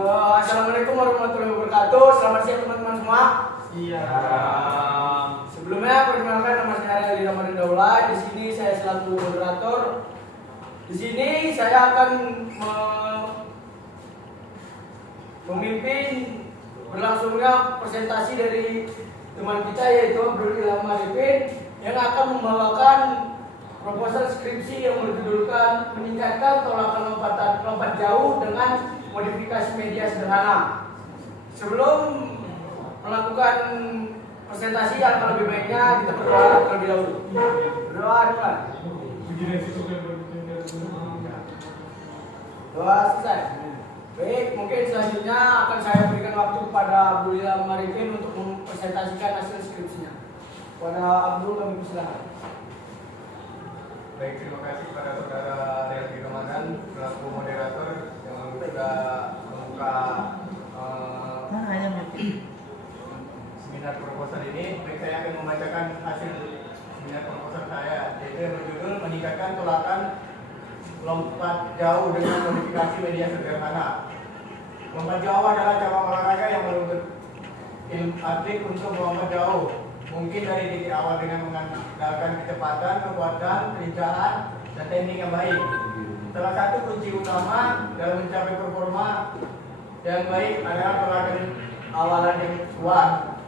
Assalamualaikum warahmatullahi wabarakatuh. Selamat siang teman-teman semua. Siang. Sebelumnya perkenalkan, nama saya Ari Ramadan Daula. Di sini saya selaku moderator. Di sini saya akan memimpin berlangsungnya presentasi dari teman kita yaitu Abdul Ilham Arifin yang akan membawakan proposal skripsi yang berjudulkan meningkatkan tolakan lompat jauh dengan modifikasi media sederhana. Sebelum melakukan presentasi yang lebih baiknya kita berdoa terlebih dahulu. Berdoa dulu. Doa selesai. Baik, mungkin selanjutnya akan saya berikan waktu kepada Abdul Ilham Arifin untuk mempresentasikan hasil skripsinya. Kepada Abdul, kami persilakan. Baik, terima kasih kepada saudara Ari Ramadan selaku moderator yang sudah membuka seminar proposal ini. Baik, saya akan membacakan hasil seminar proposal saya, yaitu yang berjudul meningkatkan tolakan lompat jauh dengan modifikasi media sederhana. Lompat jauh adalah cabang olahraga yang menuntut atlet untuk melompat jauh. Mungkin dari titik awal dengan mengandalkan kecepatan, kekuatan, kelincahan, dan teknik yang baik. Salah satu kunci utama dalam mencapai performa yang baik adalah tolakan awalan yang kuat.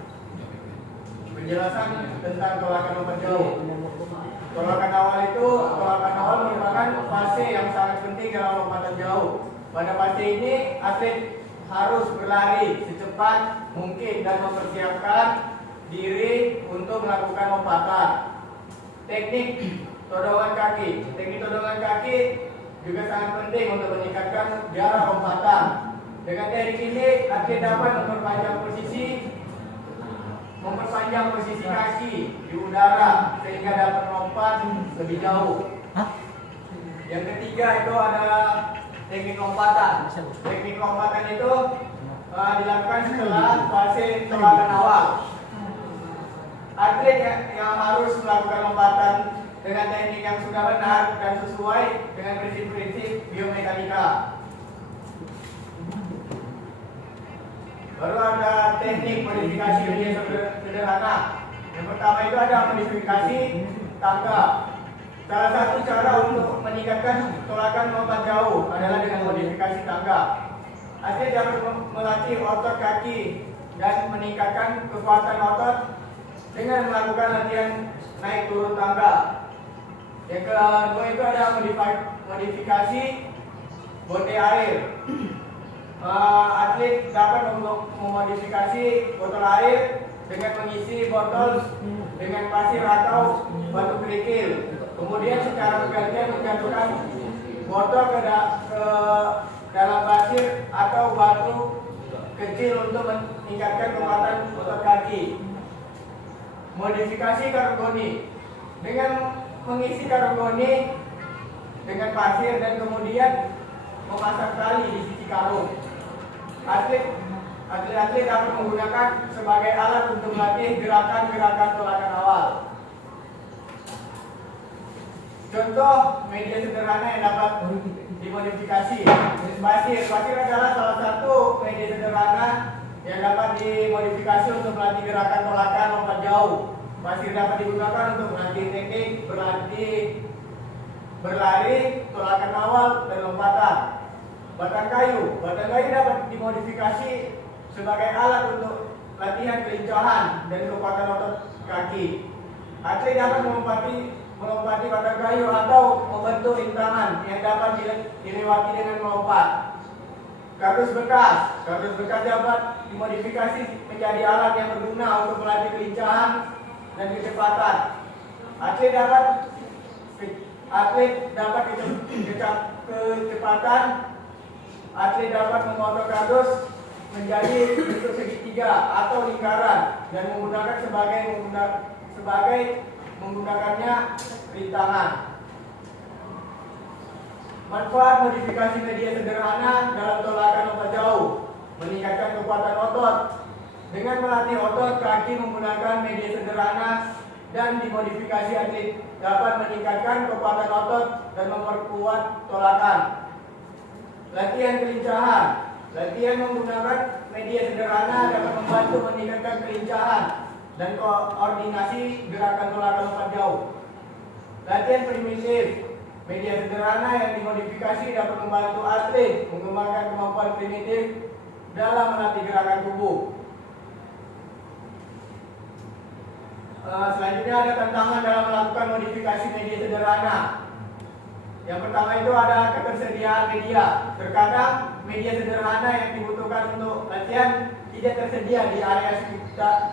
Penjelasan tentang tolakan lompat jauh. Tolakan awal merupakan fase yang sangat penting dalam lompatan jauh. Pada fase ini, atlet harus berlari secepat mungkin dan mempersiapkan diri untuk melakukan lompatan. Teknik todongan kaki. Teknik todongan kaki juga sangat penting untuk meningkatkan jarak lompatan. Dengan teknik ini, atlet dapat memperpanjang posisi kaki di udara sehingga dapat melompat lebih jauh. Yang ketiga itu adalah teknik lompatan. Teknik lompatan itu dilakukan setelah fase tolakan awal. Atlet yang harus melakukan lompatan dengan teknik yang sudah benar dan sesuai dengan prinsip-prinsip biomekanika. Baru ada teknik modifikasi media sederhana. Yang pertama itu ada modifikasi tangga. Salah satu cara untuk meningkatkan tolakan lompat jauh adalah dengan modifikasi tangga. Atlet dapat melatih otot kaki dan meningkatkan kekuatan otot dengan melakukan latihan naik turun tangga. Yang kedua itu ada modifikasi bote air. Atlet dapat memodifikasi botol air dengan mengisi botol dengan pasir atau batu kerikil. Kemudian secara bergantian menjatuhkan botol ke dalam pasir atau batu kecil untuk meningkatkan kekuatan otot kaki. Modifikasi kargoni. Dengan mengisi kargoni dengan pasir dan kemudian memasang tali di sisi karung. Atlet dapat menggunakan sebagai alat untuk melatih gerakan-gerakan tolakan awal. Contoh media sederhana yang dapat dimodifikasi. Pasir adalah salah satu media sederhana yang dapat dimodifikasi untuk melatih gerakan tolakan lompat jauh. Pasir dapat digunakan untuk melatih teknik berlari, tolakan awal, dan lompatan. Batang kayu dapat dimodifikasi sebagai alat untuk latihan kelincahan dan kekuatan otot kaki. Atlet dapat melompati batang kayu atau membentuk rintangan yang dapat dilewati dengan melompat. Kardus bekas dapat dimodifikasi menjadi alat yang berguna untuk melatih kelincahan dan kecepatan. Atlet dapat kecepatan. Atlet dapat memotong kardus menjadi bentuk segitiga atau lingkaran dan menggunakannya rintangan. Manfaat modifikasi media sederhana dalam tolakan lompat jauh. Meningkatkan kekuatan otot. Dengan melatih otot kaki menggunakan media sederhana dan dimodifikasi, atlet dapat meningkatkan kekuatan otot dan memperkuat tolakan. Latihan kelincahan. Latihan menggunakan media sederhana dapat membantu meningkatkan kelincahan dan koordinasi gerakan tolakan lompat jauh. Latihan primitif. Media sederhana yang dimodifikasi dapat membantu atlet mengembangkan kemampuan primitif dalam melatih gerakan tubuh. Selanjutnya ada tantangan dalam melakukan modifikasi media sederhana. Yang pertama itu ada ketersediaan media. Terkadang media sederhana yang dibutuhkan untuk latihan tidak tersedia di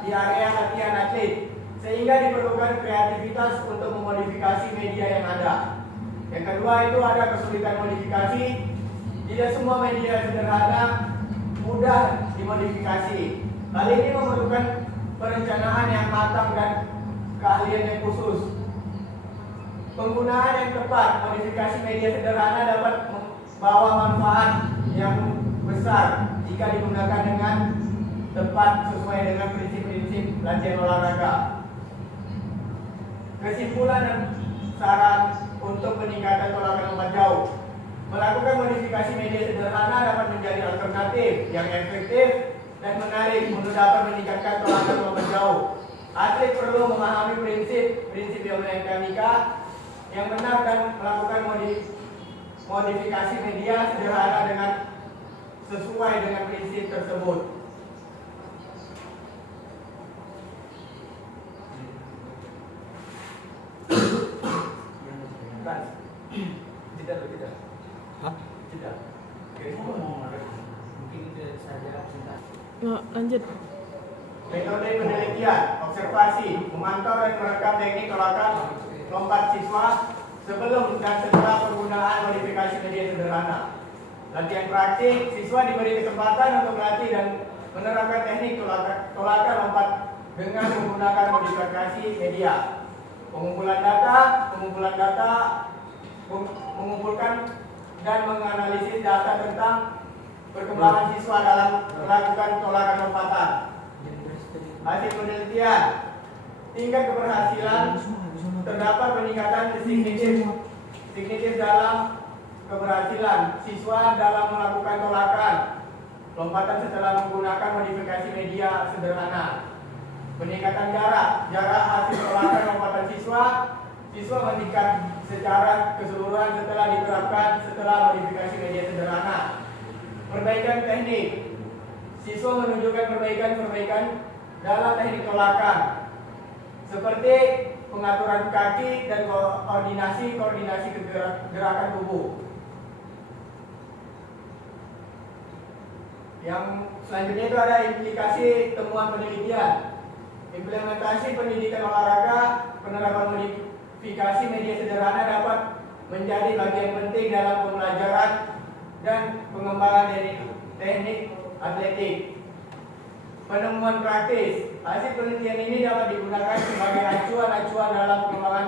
area latihan atlet, sehingga diperlukan kreativitas untuk memodifikasi media yang ada. Yang kedua itu ada kesulitan modifikasi. Tidak semua media sederhana mudah dimodifikasi. Hal ini memerlukan perencanaan yang matang dan keahlian yang khusus. Penggunaan yang tepat modifikasi media sederhana dapat membawa manfaat yang besar jika digunakan dengan tepat sesuai dengan prinsip-prinsip latihan olahraga. Kesimpulan dan saran untuk peningkatan tolakan lompat jauh. Melakukan modifikasi media sederhana dapat menjadi alternatif yang efektif dan menarik untuk dapat meningkatkan tolakan lompat jauh. Atlet perlu memahami prinsip biomekanika yang benar dan melakukan modifikasi media sederhana dengan sesuai dengan prinsip tersebut. Tidak. Hah? Tidak. Mungkin itu saja presentasi. Lanjut. Metode penelitian, observasi, memantau dan merekam teknik tolakan lompat siswa sebelum dan setelah penggunaan modifikasi media sederhana. Latihan praktik, siswa diberi kesempatan untuk melatih dan menerapkan teknik tolakan lompat dengan menggunakan modifikasi media. Mengumpulkan dan menganalisis data tentang perkembangan siswa dalam melakukan tolakan lompatan. Hasil penelitian, tingkat keberhasilan terdapat peningkatan signifikan dalam keberhasilan siswa dalam melakukan tolakan lompatan setelah menggunakan modifikasi media sederhana. Peningkatan jarak hasil tolakan lompatan siswa meningkat secara keseluruhan setelah modifikasi media sederhana. Perbaikan teknik, siswa menunjukkan perbaikan dalam teknik tolakan seperti pengaturan kaki dan koordinasi gerakan tubuh. Yang selanjutnya itu ada implikasi temuan penelitian. Implementasi pendidikan olahraga, penerapan modifikasi media sederhana dapat menjadi bagian penting dalam pembelajaran dan pengembangan teknik atletik. Penemuan praktis, hasil penelitian ini dapat digunakan sebagai acuan dalam pengembangan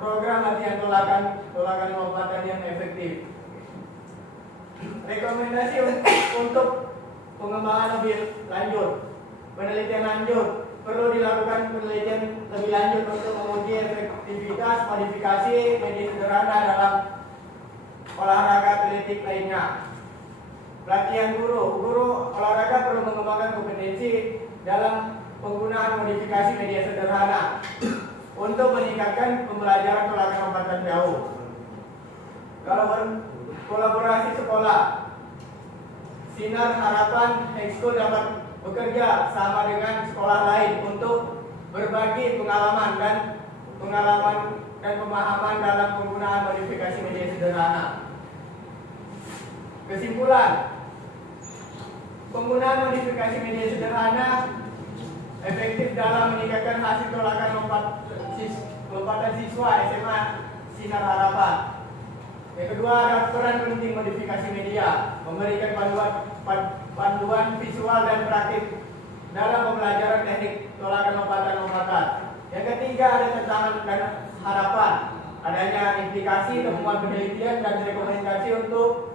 program latihan tolakan lompatan yang efektif. Rekomendasi untuk pengembangan lebih lanjut. Penelitian lanjut, perlu dilakukan penelitian lebih lanjut untuk menguji efektivitas modifikasi media sederhana dalam olahraga atletik lainnya. Pelatihan guru olahraga perlu mengembangkan kompetensi dalam penggunaan modifikasi media sederhana untuk meningkatkan pembelajaran tolakan lompatan jauh. Kalau kolaborasi sekolah, Sinar Harapan High School dapat bekerja sama dengan sekolah lain untuk berbagi pengalaman dan pemahaman dalam penggunaan modifikasi media sederhana. Kesimpulan, penggunaan modifikasi media sederhana efektif dalam meningkatkan hasil tolakan lompatan siswa SMA Sinar Harapan. Yang kedua, ada peran penting modifikasi media, memberikan panduan visual dan praktik dalam pembelajaran teknik tolakan lompatan. Yang ketiga, ada tantangan dan harapan, adanya implikasi temuan penelitian dan rekomendasi untuk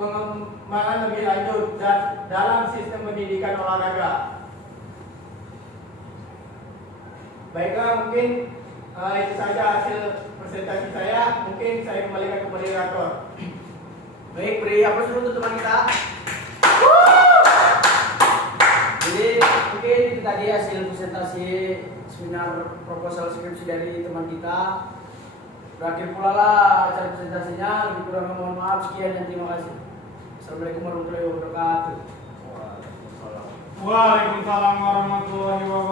pengembangan lebih lanjut dalam sistem pendidikan olahraga. Baiklah, mungkin itu saja hasil presentasi saya. Mungkin saya kembalikan ke moderator. Baik, beri aplaus dulu untuk teman kita. seminar proposal skripsi dari teman kita. Berakhir pula lah acara presentasinya. Lebih kurang mohon maaf, sekian dan terima kasih. Assalamualaikum warahmatullahi wabarakatuh. Waalaikumsalam warahmatullahi wabarakatuh.